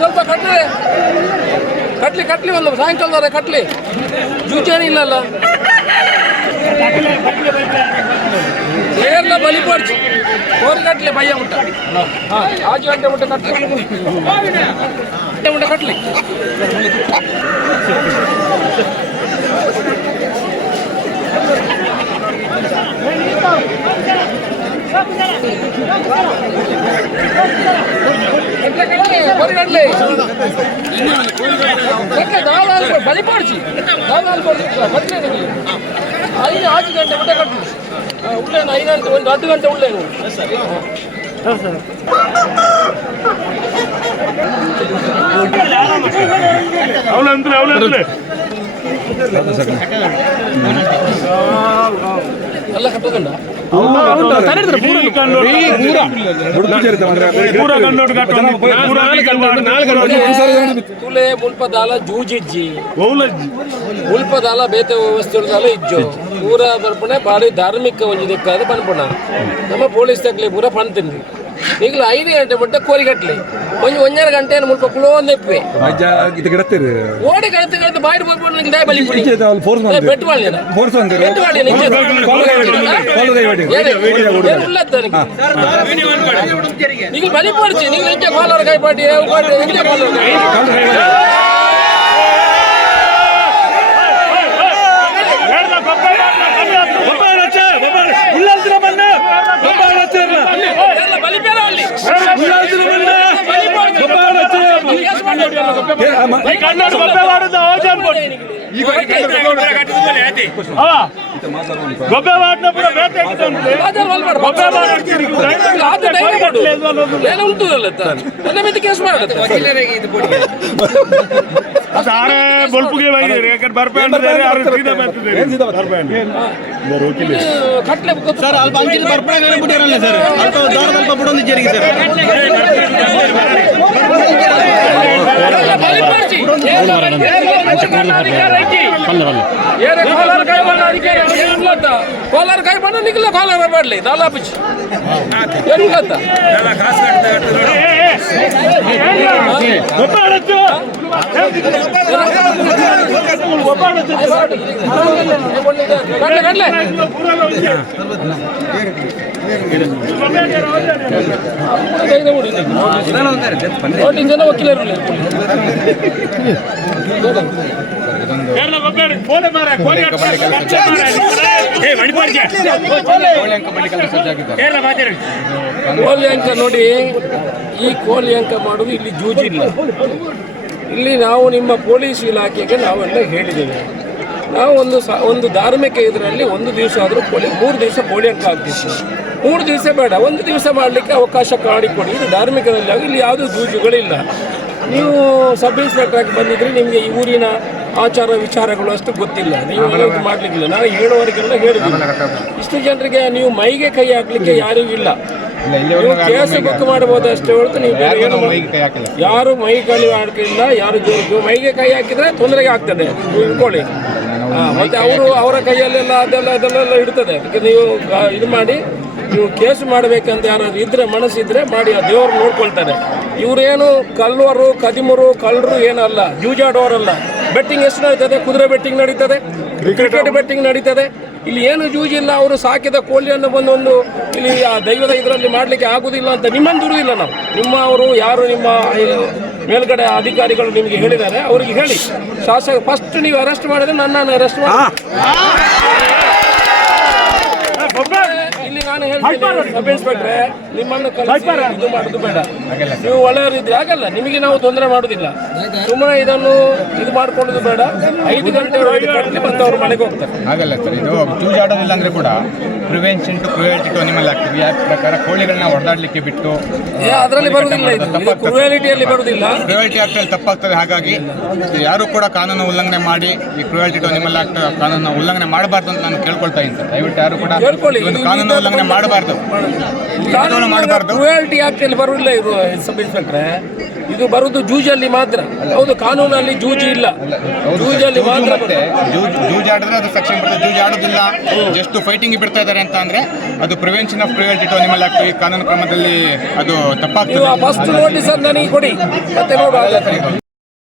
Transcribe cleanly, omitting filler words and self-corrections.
ಸ್ವಲ್ಪ ಕಟ್ಲಿ ಅಲ್ಲ ಸಾಯಂಕಾಲದವರೆ ಕಟ್ಲಿ ಜೂಚೇನಿಲ್ಲಲ್ಲ ಏರ್ಲ ಬಲಿ ಪಡ್ಚು ಕೋರಿ ಕಟ್ಲಿ ಭಯ ಉಂಟ ಹಾಂ 5 ಗಂಟೆ ಉಂಟ ಕಟ್ಲಿ ಬಲಿ ಪಡ್ಚಿ 5 ಗಂಟೆ ಊಟ ಕಟ್ಟು ಉಳ್ಳೇನು 5 ಗಂಟೆ ಒಂದು 10 ಗಂಟೆ ಉಳ್ಳೇನು ಎಲ್ಲ ಕಟ್ಟೋದಲ್ಲ ತುಲೆ ಮುಲ್ಪದಾಲ ಜೂಜಿಜ್ಜಿ ಮುಲ್ಪದಾಲ ಬೇತೆ ವ್ಯವಸ್ಥೆ ಇಜ್ಜು ಪೂರ ಬರ್ಪಣೆ ಭಾರಿ ಧಾರ್ಮಿಕ ಒಂದು ದಿಕ್ಕಾದ ಪನ್ಪುಣ ನಮ್ಮ ಪೊಲೀಸ್ ತಕ್ಲಿ ಪೂರ ಪಣ್ತಿಂದ್ರಿ ಈಗಲೂ 5 ಗಂಟೆ ಮಟ್ಟ ಕೋರಿಗಟ್ಲೆ ಒಂದೆರಡು ಗಂಟೆ ಮುಲ್ಪ ಕುಳೋ ಒಂದೆಪ್ಪೆ ಓಡಿ ಕಳತಿ ಬಾಯಿ ಬಲಿ ನೀವು ಬಲಿ ಪಡಿಸಿ ನೀವು ಹೆಜ್ಜೆ ಕಾಲರ್ ಕೈ ಪಾಟಿ ಗೊಬ್ಬೆ ಮಾಡಿನప్పుడు ಸಾರೇ ಬಲ್ಪುಗೆ ಸರ್ ಅಲ್ಪ ಅಂಚಿನ ಬರ್ಪಣೆ ಬಿಟ್ಟಿರಲ್ಲ ಸರ್ ಅಲ್ಪ ದಾರದಲ್ಪ ಬಿಡೊಂದು ಜರಿಗೆ ಸರ್ ಕಾಲರ್ ಕೈ ಬಣ್ಣ ನಿಖಲ ಕಾಲರ್ ಮಾಡಲಿ ದಾಲಾ ಪಿಚ್ ಜನ ವಕೀಲರು ಕೋಳಿ ಅಂಕ ನೋಡಿ, ಈ ಕೋಳಿ ಅಂಕ ಮಾಡೋದು ಇಲ್ಲಿ ಜೂಜಿಲ್ಲ. ಇಲ್ಲಿ ನಾವು ನಿಮ್ಮ ಪೊಲೀಸ್ ಇಲಾಖೆಗೆ ನಾವೆಲ್ಲ ಹೇಳಿದ್ದೇವೆ, ನಾವು ಒಂದು ಧಾರ್ಮಿಕ ಇದರಲ್ಲಿ 1 ದಿವಸ ಆದರೂ ಕೋಳಿ 3 ದಿವಸ ಕೋಳಿ ಅಂಕ ಆಗ್ತಿತ್ತು. 3 ದಿವಸ ಬೇಡ, 1 ದಿವಸ ಮಾಡಲಿಕ್ಕೆ ಅವಕಾಶ ಮಾಡಿಕೊಡಿ. ಇದು ಧಾರ್ಮಿಕದಲ್ಲಿ ಆಗಿ ಇಲ್ಲಿ ಯಾವುದೂ ಜೂಜುಗಳಿಲ್ಲ. ನೀವು ಸಬ್ ಇನ್ಸ್ಪೆಕ್ಟರ್ ಆಗಿ ಬಂದಿದ್ರೆ ನಿಮಗೆ ಈ ಊರಿನ ಆಚಾರ ವಿಚಾರಗಳು ಅಷ್ಟು ಗೊತ್ತಿಲ್ಲ, ನೀವು ಇದು ಮಾಡಲಿಕ್ಕಿಲ್ಲ. ನಾನು ಹೇಳುವವರಿಗೆಲ್ಲ ಹೇಳಿದ್ದೀನಿ, ಇಷ್ಟು ಜನರಿಗೆ ನೀವು ಮೈಗೆ ಕೈ ಹಾಕಲಿಕ್ಕೆ ಯಾರಿಗೂ ಇಲ್ಲ. ನೀವು ಕೇಸ್ ಬುಕ್ ಮಾಡಬಹುದು ಅಷ್ಟೇ ಹೊರತು ನೀವು ಯಾರು ಮೈ ಕೈ ಹಾಕಿಲ್ಲ. ಯಾರು ಮೈಗೆ ಕೈ ಹಾಕಿದ್ರೆ ತೊಂದರೆಗೆ ಆಗ್ತದೆ, ನೀವು ಇಟ್ಕೊಳ್ಳಿ. ಮತ್ತೆ ಅವರ ಕೈಯಲ್ಲೆಲ್ಲ ಅದೆಲ್ಲ ಇಡ್ತದೆ. ಅದಕ್ಕೆ ನೀವು ಇದು ಮಾಡಿ, ನೀವು ಕೇಸ್ ಮಾಡಬೇಕಂತ ಯಾರಾದ್ರು ಇದ್ರೆ ಮನಸ್ಸಿದ್ರೆ ಮಾಡಿ, ದೇವರು ನೋಡ್ಕೊಳ್ತಾರೆ. ಇವರೇನು ಕಲ್ವರು ಕದಿಮರು ಕಳ್ಳರು ಏನಲ್ಲ, ಜೂಜಾಡೋರಲ್ಲ. ಬೆಟ್ಟಿಂಗ್ ಎಷ್ಟು ನಡೀತದೆ? ಕುದುರೆ ಬೆಟ್ಟಿಂಗ್ ನಡೀತದೆ, ಕ್ರಿಕೆಟ್ ಬೆಟ್ಟಿಂಗ್ ನಡೀತದೆ. ಇಲ್ಲಿ ಏನು ಜೂಜಿಲ್ಲ. ಅವರು ಸಾಕಿದ ಕೋಳಿಯನ್ನು ಬಂದೊಂದು ಇಲ್ಲಿ ಆ ದೈವದ ಇದರಲ್ಲಿ ಮಾಡಲಿಕ್ಕೆ ಆಗುವುದಿಲ್ಲ ಅಂತ ನಿಮ್ಮನ್ನು ದುರುವುದಿಲ್ಲ ನಾವು. ಅವರು ಯಾರು ನಿಮ್ಮ ಮೇಲ್ಗಡೆ ಅಧಿಕಾರಿಗಳು ನಿಮಗೆ ಹೇಳಿದ್ದಾರೆ, ಅವರಿಗೆ ಹೇಳಿ ಶಾಸಕ ಫಸ್ಟ್ ನೀವು ಅರೆಸ್ಟ್ ಮಾಡಿದ್ರೆ ನನ್ನನ್ನು ಅರೆಸ್ಟ್ ಮಾಡಿ. ಇಲ್ಲಿ ನಾನು ಸಬ್ ಇನ್ಸ್ಪೆಕ್ಟ್ರೆ ನಿಮ್ಮನ್ನು ಕಳಿಸಿ ಇದು ಮಾಡೋದು ಬೇಡ. ನೀವು ಒಳ್ಳೆಯವರಿದ್ರೆ ಆಗಲ್ಲ, ನಿಮಗೆ ನಾವು ತೊಂದರೆ ಮಾಡೋದಿಲ್ಲ. ಸುಮ್ಮನೆ ಇದನ್ನು ಇದು ಮಾಡ್ಕೊಳ್ಳೋದು ಬೇಡ. 5 ಗಂಟೆ ಕಟ್ಟಿ ಮತ್ತೆ ಅವ್ರ ಮನೆಗೆ ಹೋಗ್ತಾರೆ. ಆಗಲ್ಲ ಸರ್, ಇದು ಜೂಜಾಡೋದಿಲ್ಲ ಅಂದ್ರೆ ಕೂಡ prevention to cruelty to animal act act ಪ್ರಕಾರ ಕೋಳಿಗಳನ್ನ ಹೊಡೆದಾಡ್ಲಿಕ್ಕೆ ಬಿಟ್ಟು ಅದರಲ್ಲಿ ಬರುವುದಿಲ್ಲ, ಇದು ಕ್ರುಯಾಲಿಟಿಯಲ್ಲಿ ಬರುವುದಿಲ್ಲ. ಕ್ರುಯಲ್ಟಿ ಆಕ್ಟ್ ಅಲ್ಲಿ ತಪ್ಪಾಗ್ತದೆ. ಹಾಗಾಗಿ ಯಾರು ಕೂಡ ಕಾನೂನು ಉಲ್ಲಂಘನೆ ಮಾಡಿ ಈ ಕ್ರುಯಲ್ಟಿ ಟು ಅನಿಮಲ್ ಆಕ್ಟ್ ಕಾನೂನು ಉಲ್ಲಂಘನೆ ಮಾಡಬಾರ್ದು ಅಂತ ನಾನು ಕೇಳ್ಕೊಳ್ತಾ ಇದ್ದೀನಿ ಸರ್. ದಯವಿಟ್ಟು ಯಾರು ಕೂಡ ಕೇಳ್ಕೊಳ್ಳಿ, ಒಂದು ಕಾನೂನು ಉಲ್ಲಂಘನೆ ಮಾಡಬಾರ್ದು. ಕ್ರುಯಾಲಿಟಿ ಆಕ್ಟ್ ಅಲ್ಲಿ ಬರುವುದಿಲ್ಲ ಇದು ಸಬ್ ಇನ್ಸ್ಪೆಕ್ಟ್ರೆ. ಇದು ಬರುವುದು ಜೂಜಲ್ಲಿ ಮಾತ್ರ. ಹೌದು, ಕಾನೂನಲ್ಲಿ ಜೂಜಿ ಇಲ್ಲ, ಜೂಜಲ್ಲಿ ಮಾತ್ರ. ಜೂಜಾಡಿದ್ರೆ ಅದು ಸೆಕ್ಷನ್ ಬರ್ತದೆ. ಜೂಜಾಡೋದಿಲ್ಲ, ಜಸ್ಟ್ ಫೈಟಿಂಗ್ ಬಿಡ್ತಾ ಇದ್ದಾರೆ ಅಂತ ಅಂದ್ರೆ ಅದು prevention of cruelty to animal act ಈ ಕಾನೂನು ಕ್ರಮದಲ್ಲಿ ಅದು ತಪ್ಪಾಗ್ತದೆ. ಫಸ್ಟ್ ನೋಟಿಸ್ ನನಗೆ ಕೊಡಿ, ಮತ್ತೆ ನೋಡುವ.